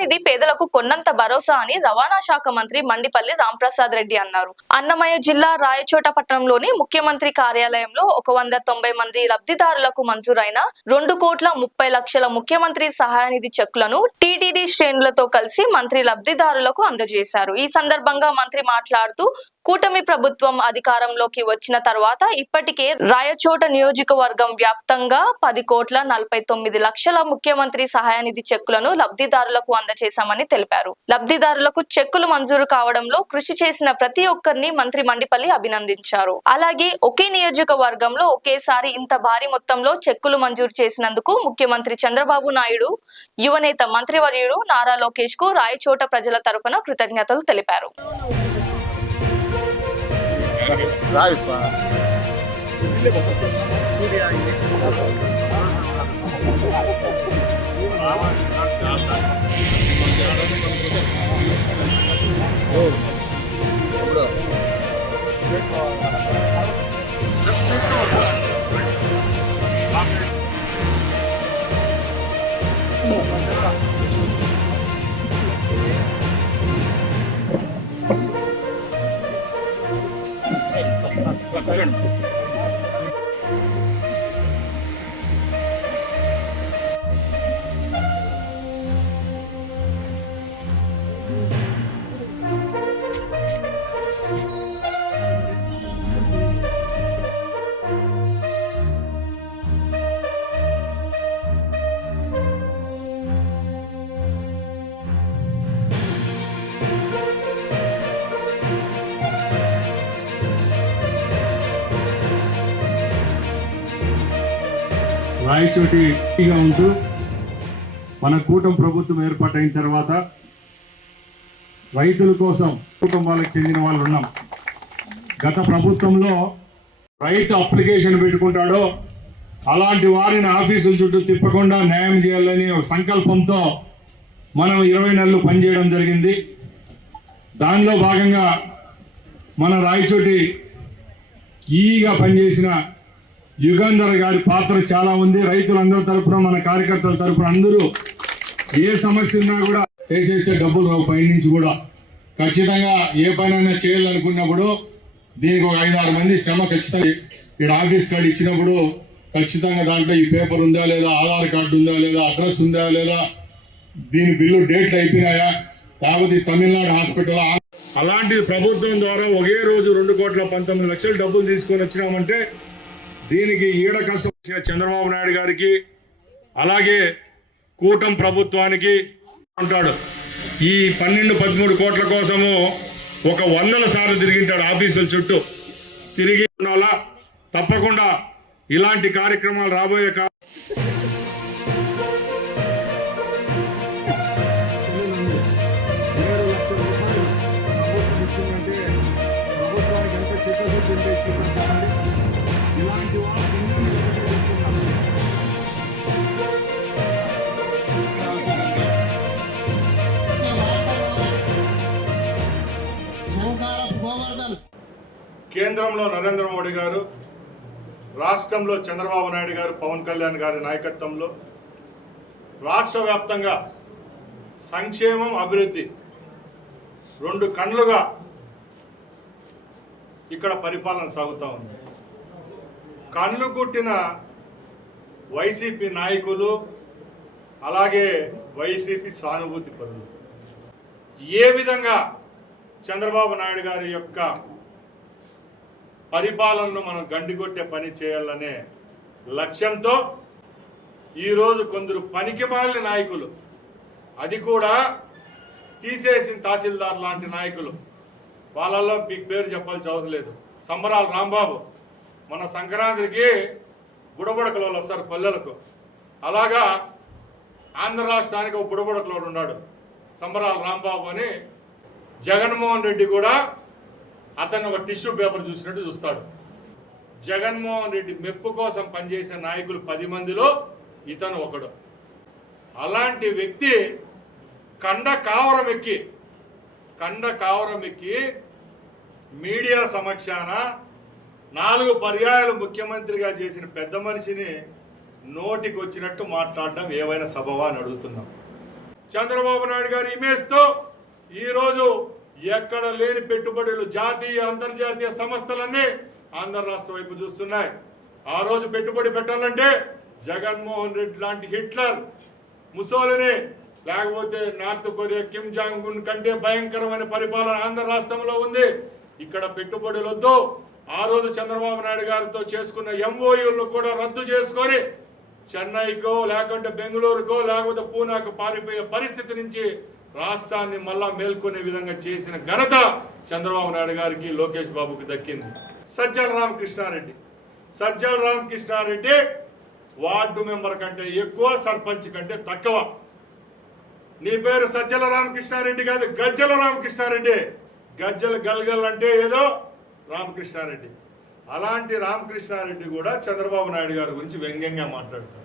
సహాయనిధి పేదలకు కొన్నంత భరోసా అని రవాణా శాఖ మంత్రి మండిపల్లి రాంప్రసాద్ రెడ్డి అన్నారు. అన్నమయ్య జిల్లా రాయచోట పట్టణంలోని ముఖ్యమంత్రి కార్యాలయంలో 190 మంది లబ్ధిదారులకు మంజూరైన 2,30,00,000 ముఖ్యమంత్రి సహాయనిధి చెక్కులను టీటీడీ శ్రేణులతో కలిసి మంత్రి లబ్ధిదారులకు అందజేశారు. ఈ సందర్భంగా మంత్రి మాట్లాడుతూ కూటమి ప్రభుత్వం అధికారంలోకి వచ్చిన తర్వాత ఇప్పటికే రాయచోట నియోజకవర్గం వ్యాప్తంగా 10,49,00,000 ముఖ్యమంత్రి సహాయనిధి చెక్కులను లబ్ధిదారులకు అందజేశామని తెలిపారు. లబ్ధిదారులకు చెక్కులు మంజూరు కావడంలో కృషి చేసిన ప్రతి ఒక్కరిని మంత్రి మండిపల్లి అభినందించారు. అలాగే ఒకే నియోజకవర్గంలో ఒకేసారి ఇంత భారీ మొత్తంలో చెక్కులు మంజూరు చేసినందుకు ముఖ్యమంత్రి చంద్రబాబు నాయుడు, యువనేత మంత్రివర్యుడు నారా లోకేష్ కు రాయచోట ప్రజల తరపున కృతజ్ఞతలు తెలిపారు. రాయచోటిగా ఉంటూ మన కూటమి ప్రభుత్వం ఏర్పాటైన తర్వాత రైతుల కోసం కుటుంబాలకు చెందిన వాళ్ళు ఉన్నాం. గత ప్రభుత్వంలో రైతు అప్లికేషన్ పెట్టుకుంటాడో అలాంటి వారిని ఆఫీసుల చుట్టూ తిప్పకుండా న్యాయం చేయాలని ఒక సంకల్పంతో మనం 20 నెలలు పనిచేయడం జరిగింది. దానిలో భాగంగా మన రాయచోటి ఈగా పనిచేసిన యుగంధర్ గారి పాత్ర చాలా ఉంది. రైతులందరి తరపున, మన కార్యకర్తల తరపున అందరూ ఏ సమస్య ఉన్నా కూడా వేసేస్తే డబ్బులు రావు. పై నుంచి కూడా ఖచ్చితంగా ఏ పనైనా చేయాలనుకున్నప్పుడు దీనికి ఒక 5-6 మంది శ్రమ ఖచ్చితంగా ఇక్కడ ఆఫీస్ కార్డు ఇచ్చినప్పుడు ఖచ్చితంగా దాంట్లో ఈ పేపర్ ఉందా లేదా, ఆధార్ కార్డు ఉందా లేదా, అడ్రస్ ఉందా లేదా, దీని బిల్లు డేట్లు అయిపోయినాయా, లేకపోతే తమిళనాడు హాస్పిటల్ అలాంటిది ప్రభుత్వం ద్వారా ఒకే రోజు 2,19,00,000 డబ్బులు తీసుకొని వచ్చినామంటే దీనికి ఈడ కష్టం వచ్చిన చంద్రబాబు నాయుడు గారికి అలాగే కూటమి ప్రభుత్వానికి ఉంటాడు. ఈ 12-13 కోట్ల కోసము ఒక 100 సార్లు తిరిగింటాడు ఆఫీసుల చుట్టూ. తిరిగి ఉండాలా, తప్పకుండా ఇలాంటి కార్యక్రమాలు రాబోయే కేంద్రంలో నరేంద్ర మోడీ గారు, రాష్ట్రంలో చంద్రబాబు నాయుడు గారు, పవన్ కళ్యాణ్ గారి నాయకత్వంలో రాష్ట్ర వ్యాప్తంగా సంక్షేమం, అభివృద్ధి 2 కన్నులుగా ఇక్కడ పరిపాలన సాగుతూ ఉంది. కన్ను కుట్టిన వైసీపీ నాయకులు అలాగే వైసీపీ సానుభూతి పరులు ఏ విధంగా చంద్రబాబు నాయుడు గారి యొక్క పరిపాలనను మనం గండికొట్టే పని చేయాలనే లక్ష్యంతో ఈరోజు కొందరు పనికిమాలిన నాయకులు, అది కూడా తీసేసిన తహసీల్దార్ లాంటి నాయకులు, వాళ్ళల్లో మీకు పేరు చెప్పాల్సిన అవసరం లేదు, సంబరాల రాంబాబు, మన సంక్రాంతికి బుడబుడకలోళ్ళు వస్తారు పల్లెలకు, అలాగా ఆంధ్ర రాష్ట్రానికి ఒక బుడబుడకలోడు ఉన్నాడు సంబరాల రాంబాబు అని. జగన్మోహన్ రెడ్డి కూడా అతను ఒక టిష్యూ పేపర్ చూసినట్టు చూస్తాడు. జగన్మోహన్ రెడ్డి మెప్పు కోసం పనిచేసే నాయకులు 10 మందిలో ఇతను ఒకడు. అలాంటి వ్యక్తి కండ కావరం ఎక్కి మీడియా సమక్షాన 4 పర్యాయాలు ముఖ్యమంత్రిగా చేసిన పెద్ద మనిషిని నోటికి వచ్చినట్టు మాట్లాడడం ఏవైనా సబవా అని అడుగుతున్నాం. చంద్రబాబు నాయుడు గారి ఇమేజ్తో ఈరోజు ఎక్కడ లేని పెట్టుబడులు జాతీయ అంతర్జాతీయ సంస్థలన్నీ ఆంధ్ర రాష్ట్రం వైపు చూస్తున్నాయి. ఆ రోజు పెట్టుబడి పెట్టాలంటే జగన్మోహన్ రెడ్డి లాంటి హిట్లర్, ముసోలిని, లేకపోతే north Korea Kim Jong Un కంటే భయంకరమైన పరిపాలన ఆంధ్ర రాష్ట్రంలో ఉంది. ఇక్కడ పెట్టుబడులు వద్దు. ఆ రోజు చంద్రబాబు నాయుడు గారితో చేసుకున్న ఎంఓయూలను కూడా రద్దు చేసుకొని చెన్నైకో లేకుంటే బెంగళూరుకో లేకపోతే పూనాకు పారిపోయే పరిస్థితి నుంచి రాష్ట్రాన్ని మళ్ళా మేల్కొనే విధంగా చేసిన ఘనత చంద్రబాబు నాయుడు గారికి, లోకేష్ బాబుకి దక్కింది. సజ్జల రామకృష్ణారెడ్డి వార్డు మెంబర్ కంటే ఎక్కువ, సర్పంచ్ కంటే తక్కువ. నీ పేరు సజ్జల రామకృష్ణారెడ్డి కాదు, గజ్జల రామకృష్ణారెడ్డి. గజ్జల గల్గల్ అంటే ఏదో రామకృష్ణారెడ్డి. అలాంటి రామకృష్ణారెడ్డి కూడా చంద్రబాబు నాయుడు గారి గురించి వ్యంగ్యంగా మాట్లాడతారు.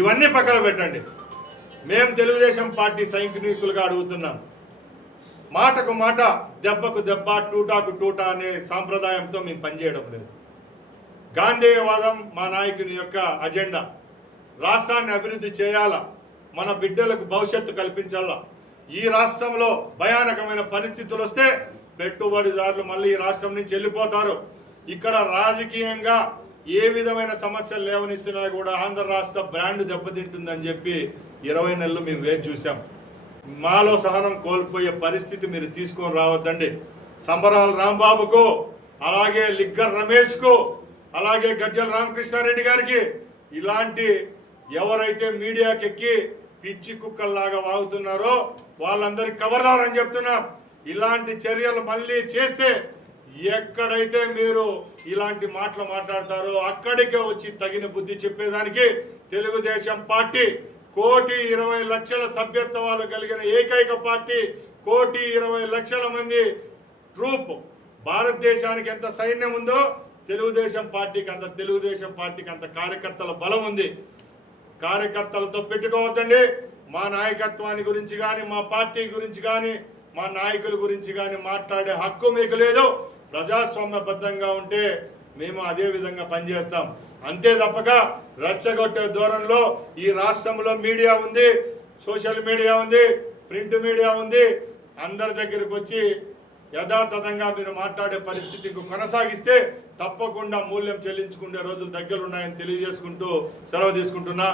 ఇవన్నీ పక్కన పెట్టండి. మేము తెలుగుదేశం పార్టీ సైనికులుగా అడుగుతున్నాం. మాటకు మాట, దెబ్బకు దెబ్బ, టూటాకు టూటా అనే సాంప్రదాయంతో మేము పనిచేయడం లేదు. గాంధేయవాదం మా నాయకుని యొక్క అజెండా. రాష్ట్రాన్ని అభివృద్ధి చేయాలా, మన బిడ్డలకు భవిష్యత్తు కల్పించాలా. ఈ రాష్ట్రంలో భయానకమైన పరిస్థితులు వస్తే పెట్టుబడిదారులు మళ్ళీ ఈ రాష్ట్రం నుంచి వెళ్ళిపోతారు. ఇక్కడ రాజకీయంగా ఏ విధమైన సమస్యలు లేవనెత్తినా కూడా ఆంధ్ర రాష్ట్ర బ్రాండ్ దెబ్బతింటుందని చెప్పి 20 నెలలు మేము వేచి చూసాం. మాలో సహనం కోల్పోయే పరిస్థితి మీరు తీసుకొని రావద్దండి. సంబరాల రాంబాబుకు, అలాగే లిగ్గర్ రమేష్కు, అలాగే గజ్జల రామకృష్ణారెడ్డి గారికి ఇలాంటి ఎవరైతే మీడియాకి ఎక్కి పిచ్చి కుక్కల్లాగా వాగుతున్నారో వాళ్ళందరికీ ఖబర్దార్ అని చెప్తున్నాం. ఇలాంటి చర్యలు మళ్ళీ చేస్తే ఎక్కడైతే మీరు ఇలాంటి మాటలు మాట్లాడతారో అక్కడికే వచ్చి తగిన బుద్ధి చెప్పేదానికి తెలుగుదేశం పార్టీ 1,20,00,000 సభ్యత్వాలు కలిగిన ఏకైక పార్టీ, 1,20,00,000 మంది ట్రూప్. భారతదేశానికి ఎంత సైన్యం ఉందో తెలుగుదేశం పార్టీకి అంత కార్యకర్తల బలం ఉంది. కార్యకర్తలతో పెట్టుకోవద్దండి. మా నాయకత్వాన్ని గురించి కానీ, మా పార్టీ గురించి కానీ, మా నాయకుల గురించి కానీ మాట్లాడే హక్కు మీకు లేదు. ప్రజాస్వామ్యబద్ధంగా ఉంటే మేము అదే విధంగా పనిచేస్తాం. అంతే తప్పక రెచ్చగొట్టే ధోరణిలో ఈ రాష్ట్రంలో మీడియా ఉంది, సోషల్ మీడియా ఉంది, ప్రింట్ మీడియా ఉంది. అందరి దగ్గరికి వచ్చి యథాతథంగా మీరు మాట్లాడే పరిస్థితికి కొనసాగిస్తే తప్పకుండా మూల్యం చెల్లించుకునే రోజులు దగ్గరున్నాయని తెలియజేసుకుంటూ సెలవు తీసుకుంటున్నా.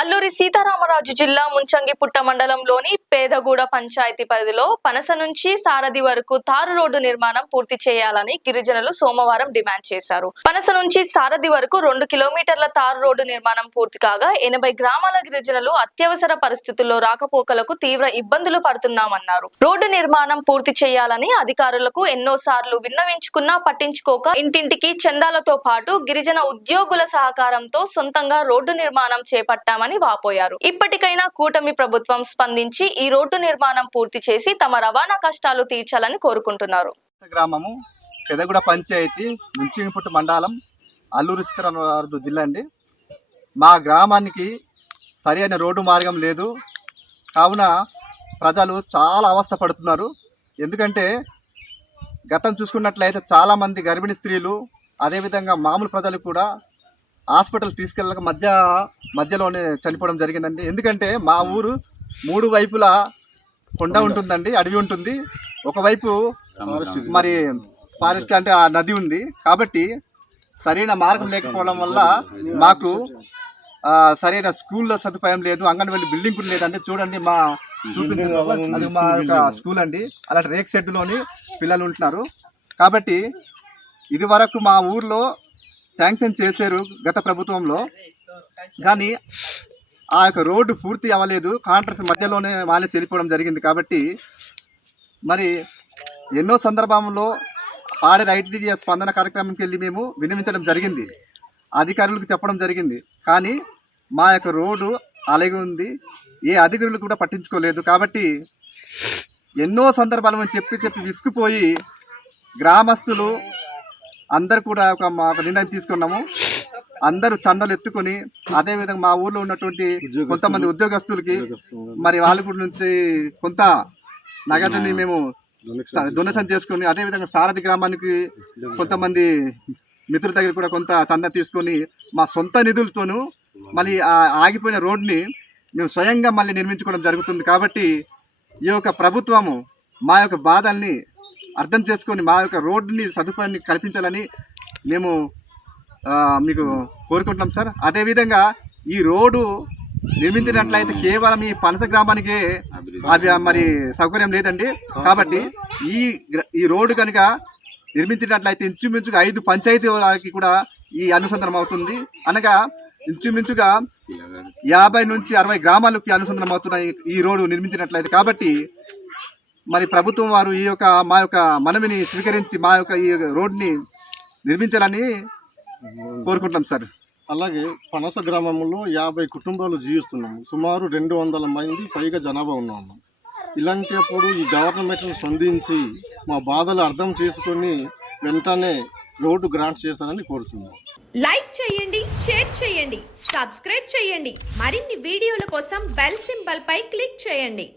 అల్లూరి సీతారామరాజు జిల్లా ముంచంగిపుట్ట మండలంలోని పేదగూడ పంచాయతీ పరిధిలో పనస నుంచి సారథి వరకు తారు రోడ్డు నిర్మాణం పూర్తి చేయాలని గిరిజనులు సోమవారం డిమాండ్ చేశారు. పనస నుంచి సారథి వరకు 2 కిలోమీటర్ల తారు రోడ్డు నిర్మాణం పూర్తి కాగా 80 గ్రామాల గిరిజనులు అత్యవసర పరిస్థితుల్లో రాకపోకలకు తీవ్ర ఇబ్బందులు పడుతున్నామన్నారు. రోడ్డు నిర్మాణం పూర్తి చేయాలని అధికారులకు ఎన్నోసార్లు విన్నవించుకున్నా పట్టించుకోక ఇంటింటికి చందాలతో పాటు గిరిజన ఉద్యోగుల సహకారంతో సొంతంగా రోడ్డు నిర్మాణం చేపట్టామని వాపోయారు. ఇప్పటికైనా కూటమి ప్రభుత్వం స్పందించి ఈ రోడ్డు నిర్మాణం పూర్తి చేసి తమ రవాణా కష్టాలు తీర్చాలని కోరుకుంటున్నారు. గ్రామము పెదగూడ పంచాయతీ ముంచింగిపుట్టు మండలం అల్లూరి సీతారామరాజు జిల్లా అండి. మా గ్రామానికి సరైన రోడ్డు మార్గం లేదు. కావున ప్రజలు చాలా అవస్థ పడుతున్నారు. ఎందుకంటే గతం చూసుకున్నట్లయితే చాలామంది గర్భిణీ స్త్రీలు, అదేవిధంగా మామూలు ప్రజలు కూడా హాస్పిటల్ తీసుకెళ్ళక మధ్యలోనే చనిపోవడం జరిగిందండి. ఎందుకంటే మా ఊరు 3 వైపులా కొండ ఉంటుందండి, అడవి ఉంటుంది. ఒకవైపు మరి ఫారెస్ట్ అంటే ఆ నది ఉంది. కాబట్టి సరైన మార్గం లేకపోవడం వల్ల మాకు సరైన స్కూల్లో సదుపాయం లేదు, అంగన్వాడీ బిల్డింగ్ కూడా లేదండి. చూడండి మా అది మా యొక్క స్కూల్ అండి. అలాంటి రేక్ షెడ్లోని పిల్లలు ఉంటున్నారు. కాబట్టి ఇది వరకు మా ఊర్లో శాంక్షన్ చేశారు గత ప్రభుత్వంలో, కానీ ఆ యొక్క రోడ్డు పూర్తి అవ్వలేదు. కాంట్రాక్ట్ మధ్యలోనే మానేసి వెళ్ళిపోవడం జరిగింది. కాబట్టి మరి ఎన్నో సందర్భంలో పాడే ఐటీడీ స్పందన కార్యక్రమంకి వెళ్ళి మేము వినియోగించడం జరిగింది, అధికారులకు చెప్పడం జరిగింది. కానీ మా యొక్క రోడ్డు అలాగే ఉంది, ఏ అధికారులు కూడా పట్టించుకోలేదు. కాబట్టి ఎన్నో సందర్భాలు చెప్పి విసుకుపోయి గ్రామస్తులు అందరు కూడా ఒక నిర్ణయం తీసుకున్నాము. అందరూ చందాలు ఎత్తుకొని, అదేవిధంగా మా ఊర్లో ఉన్నటువంటి కొంతమంది ఉద్యోగస్తులకి మరి వాళ్ళ నుంచి కొంత నగదుని మేము డొనేషన్ చేసుకొని, అదేవిధంగా సారథి గ్రామానికి కొంతమంది మిత్రుల దగ్గర కూడా కొంత చందా తీసుకొని మా సొంత నిధులతోనూ మళ్ళీ ఆ ఆగిపోయిన రోడ్ని మేము స్వయంగా మళ్ళీ నిర్మించుకోవడం జరుగుతుంది. కాబట్టి ఈ యొక్క ప్రభుత్వము మా యొక్క బాధల్ని అర్థం చేసుకొని మా యొక్క రోడ్డుని సదుపాయాన్ని కల్పించాలని మేము మీకు కోరుకుంటున్నాం సార్. అదేవిధంగా ఈ రోడ్డు నిర్మించినట్లయితే కేవలం ఈ పనస గ్రామానికే మరి సౌకర్యం లేదండి. కాబట్టి ఈ రోడ్డు కనుక నిర్మించినట్లయితే ఇంచుమించుగా 5 పంచాయతీలకి కూడా ఈ అనుసంధానం అవుతుంది. అనగా ఇంచుమించుగా 50 నుంచి 60 గ్రామాలకి అనుసంధానం అవుతున్నాయి ఈ రోడ్డు నిర్మించినట్లయితే. కాబట్టి మరి ప్రభుత్వం వారు మా యొక్క మనవిని స్వీకరించి మా యొక్క ఈ రోడ్ని నిర్మించాలని కోరుకుంటాం సార్. అలాగే పనస గ్రామంలో 50 కుటుంబాలు జీవిస్తున్నాము. సుమారు 200 మంది పైగా జనాభా ఉన్నాము. ఇలాంటప్పుడు ఈ గవర్నమెంట్ని స్పందించి మా బాధలు అర్థం చేసుకొని వెంటనే రోడ్డు గ్రాంట్ చేస్తారని కోరుతున్నాం. లైక్ చేయండి, షేర్ చేయండి, సబ్స్క్రైబ్ చేయండి. మరిన్ని వీడియోల కోసం బెల్ సింబల్ పై క్లిక్ చేయండి.